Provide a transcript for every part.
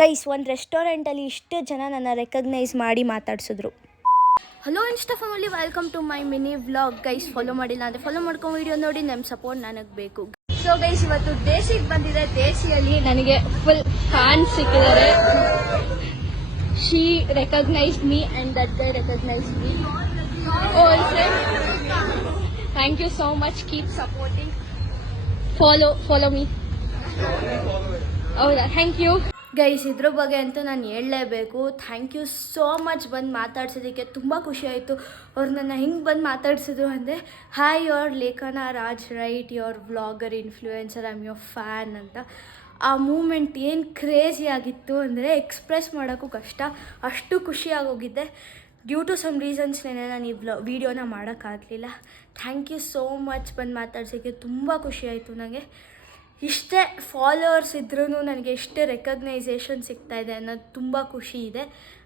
Guys, ಒಂದು ರೆಸ್ಟೋರೆಂಟಲ್ಲಿ ಇಷ್ಟು ಜನ ನನ್ನ ರೆಕಗ್ನೈಸ್ ಮಾಡಿ ಮಾತಾಡ್ಸಿದ್ರು. Hello Insta family, welcome to my mini vlog. Guys, follow ಮಾಡಿಲ್ಲ ಅಂದರೆ ಫಾಲೋ ಮಾಡ್ಕೊಂಡು ವಿಡಿಯೋ ನೋಡಿ, ನಿಮ್ಮ ಸಪೋರ್ಟ್ ನನಗೆ ಬೇಕು. ಸೊ ಗೈಸ್, ಇವತ್ತು ದೇಶಿಗೆ ಬಂದಿದೆ. ದೇಶಿಯಲ್ಲಿ ನನಗೆ ಫುಲ್ ಫ್ಯಾನ್ಸ್ ಸಿಕ್ಕಿದ್ದಾರೆ. She recognised me and that guy recognised me also. Thank you so much. Keep supporting. Follow me. ಹೌದಾ, ಥ್ಯಾಂಕ್ ಯು ಗೈಸ್. ಇದ್ರ ಬಗ್ಗೆ ಅಂತೂ ನಾನು ಹೇಳಲೇಬೇಕು. ಥ್ಯಾಂಕ್ ಯು ಸೋ ಮಚ್ ಬಂದು ಮಾತಾಡ್ಸೋದಕ್ಕೆ. ತುಂಬ ಖುಷಿ ಆಯಿತು. ಅವ್ರು ನನ್ನ ಹಿಂಗೆ ಬಂದು ಮಾತಾಡ್ಸಿದ್ರು ಅಂದರೆ, ಹಾಯ್ ಯೋರ್ ಲೇಖನ Raj right, your vlogger influencer, I am your fan ಅಂತ. ಆ ಮೂಮೆಂಟ್ ಏನು ಕ್ರೇಜಿ ಆಗಿತ್ತು ಅಂದರೆ ಎಕ್ಸ್ಪ್ರೆಸ್ ಮಾಡೋಕ್ಕೂ ಕಷ್ಟ, ಅಷ್ಟು ಖುಷಿಯಾಗೋಗಿದ್ದೆ. ಡ್ಯೂ ಟು ಸಮ್ ರೀಸನ್ಸ್ನೇ ನಾನು ಈ ವೀಡಿಯೋನ ಮಾಡೋಕ್ಕಾಗಲಿಲ್ಲ. ಥ್ಯಾಂಕ್ ಯು ಸೋ ಮಚ್ ಬಂದು ಮಾತಾಡ್ಸೋಕ್ಕೆ. ತುಂಬ ಖುಷಿ ಆಯಿತು ನನಗೆ. ಇಷ್ಟೇ ಫಾಲೋವರ್ಸ್ ಇದ್ರೂ ನನಗೆ ಇಷ್ಟೇ ರೆಕಗ್ನೈಸೇಷನ್ ಸಿಗ್ತಾಯಿದೆ ಅನ್ನೋದು ತುಂಬ ಖುಷಿ ಇದೆ.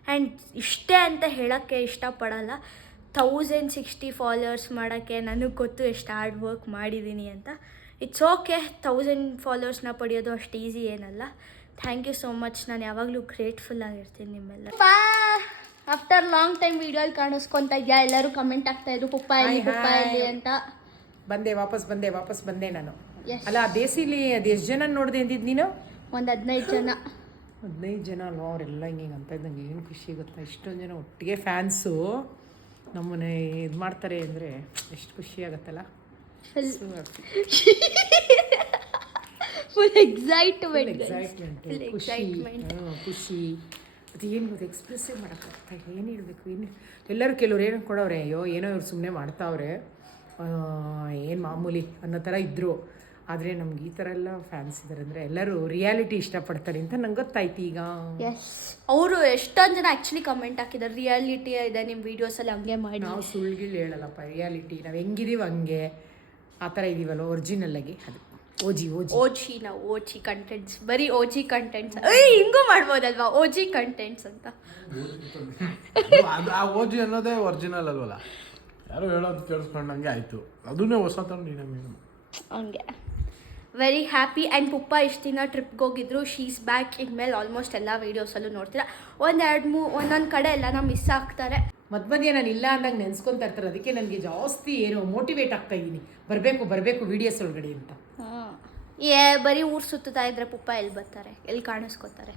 ಆ್ಯಂಡ್ ಇಷ್ಟೇ ಅಂತ ಹೇಳೋಕ್ಕೆ ಇಷ್ಟಪಡಲ್ಲ. 1060 ಫಾಲೋವರ್ಸ್ ಮಾಡೋಕ್ಕೆ ನನಗೆ ಗೊತ್ತು ಎಷ್ಟು ಹಾರ್ಡ್ ವರ್ಕ್ ಮಾಡಿದ್ದೀನಿ ಅಂತ. It's okay. 1000 ಫಾಲೋವರ್ಸ್ನ ಪಡೆಯೋದು ಅಷ್ಟು ಈಸಿ ಏನಲ್ಲ. Thank you so much. ನಾನು ಯಾವಾಗಲೂ ಗ್ರೇಟ್ಫುಲ್ ಆಗಿರ್ತೀನಿ ನಿಮ್ಮೆಲ್ಲ. ಆಫ್ಟರ್ ಲಾಂಗ್ ಟೈಮ್ ವೀಡಿಯೋಲ್ಲಿ ಕಾಣಿಸ್ಕೊತಾ ಇದೆಯಾ? ಎಲ್ಲರೂ ಕಮೆಂಟ್ ಆಗ್ತಾಯಿದ್ರು ಪುಪ್ಪ ಇಲ್ಲಿ ಅಂತ. ವಾಪಸ್ ಬಂದೆ ನಾನು. ಅಲ್ಲ, ದೇಸಿಲಿ ಅದು ಎಷ್ಟು ಜನ ನೋಡಿದೆ ಅಂದಿದ್ದು ನೀನು? ಒಂದು 15 ಜನ. 15 ಜನ ಅಲ್ವಾ? ಅವರೆಲ್ಲ ಹಿಂಗೆ ಅಂತ ಇದ್ದಂಗೆ ಏನು ಖುಷಿ ಗೊತ್ತಾ? ಇಷ್ಟೊಂದು ಜನ ಒಟ್ಟಿಗೆ ಫ್ಯಾನ್ಸು ನಮ್ಮನೆ ಇದು ಮಾಡ್ತಾರೆ ಅಂದರೆ ಎಷ್ಟು ಖುಷಿ ಆಗುತ್ತಲ್ಲ. ಫುಲ್ ಎಕ್ಸೈಟ್ಮೆಂಟ್, ಖುಷಿ. ಅದು ಏನು ಗೊತ್ತು, ಎಕ್ಸ್ಪ್ರೆಸ್ಸೇ ಮಾಡೋಕ್ಕಾಗ್ತಾ ಇಲ್ಲ. ಏನು ಹೇಳಬೇಕು, ಎಲ್ಲರೂ ಕೆಲವ್ರು ಏನು ಕೊಡೋರೆ, ಅಯ್ಯೋ ಏನೋ ಇವ್ರು ಸುಮ್ಮನೆ ಮಾಡ್ತಾವ್ರೆ, ಏನು ಮಾಮೂಲಿ ಅನ್ನೋ ಥರ ಇದ್ದರು. ಆದರೆ ನಮ್ಗೆ ಈ ಥರ ಎಲ್ಲ ಫ್ಯಾನ್ಸ್ ಇದ್ದಾರೆ ಅಂದರೆ ಎಲ್ಲರೂ ರಿಯಾಲಿಟಿ ಇಷ್ಟಪಡ್ತಾರೆ ಅಂತ ನಂಗೆ ಗೊತ್ತಾಯ್ತು ಈಗ. ಎಸ್, ಅವರು ಎಷ್ಟೊಂದು ಜನ ಆ್ಯಕ್ಚುಲಿ ಕಮೆಂಟ್ ಹಾಕಿದ್ದಾರೆ, ರಿಯಾಲಿಟಿ ಇದೆ ನಿಮ್ಮ ವೀಡಿಯೋಸಲ್ಲಿ, ಹಂಗೆ ಮಾಡಿ. ನಾವು ಸುಳ್ಗಿಲ್ ಹೇಳಲ್ಲಪ್ಪ, ರಿಯಾಲಿಟಿ ನಾವು ಹೆಂಗಿದೀವಿ ಹಂಗೆ ಆ ಥರ ಇದೀವಲ್ಲ ಒರಿಜಿನಲ್ಲಾಗಿ. ಅದು ಓಜಿ ನಾವು ಓಜಿ ಕಂಟೆಂಟ್ಸ್, ಬರೀ ಓಜಿ ಕಂಟೆಂಟ್ಸ್. ಹಿಂಗೂ ಮಾಡ್ಬೋದಲ್ವಾ ಓಜಿ ಕಂಟೆಂಟ್ಸ್ ಅಂತ. ಆ ಓಜಿ ಅನ್ನೋದೇ ಒರಿಜಿನಲ್ ಅಲ್ವಲ್ಲ, ಯಾರು ಹೇಳೋದು ಕೇಳಿಸ್ಕೊಂಡಂಗೆ ಆಯಿತು. ಅದನ್ನೇ ಹೊಸ ತಂದು ಹಂಗೆ. Very happy. ಆ್ಯಂಡ್ ಪುಪ್ಪ ಇಷ್ಟು ದಿನ ಟ್ರಿಪ್ಗೆ ಹೋಗಿದ್ರು. She's back. ಇನ್ಮೇಲೆ ಆಲ್ಮೋಸ್ಟ್ ಎಲ್ಲ ವೀಡಿಯೋಸಲ್ಲೂ ನೋಡ್ತೀರಾ. ಒಂದೊಂದು ಕಡೆ ಎಲ್ಲನ ಮಿಸ್ ಆಗ್ತಾರೆ. ಮಧ್ಯ ನಾನು ಇಲ್ಲ ಅಂದಂಗೆ ನೆನ್ಸ್ಕೊತಾ ಇರ್ತಾರೆ. ಅದಕ್ಕೆ ನನಗೆ ಜಾಸ್ತಿ ಏನೋ ಮೋಟಿವೇಟ್ ಆಗ್ತಾ ಇದ್ದೀನಿ, ಬರಬೇಕು ವೀಡಿಯೋಸ್ ಒಳಗಡೆ ಅಂತ. ಬರೀ ಊರು ಸುತ್ತಾ ಇದ್ರೆ ಪುಪ್ಪ ಎಲ್ಲಿ ಬರ್ತಾರೆ, ಎಲ್ಲಿ ಕಾಣಿಸ್ಕೋತಾರೆ?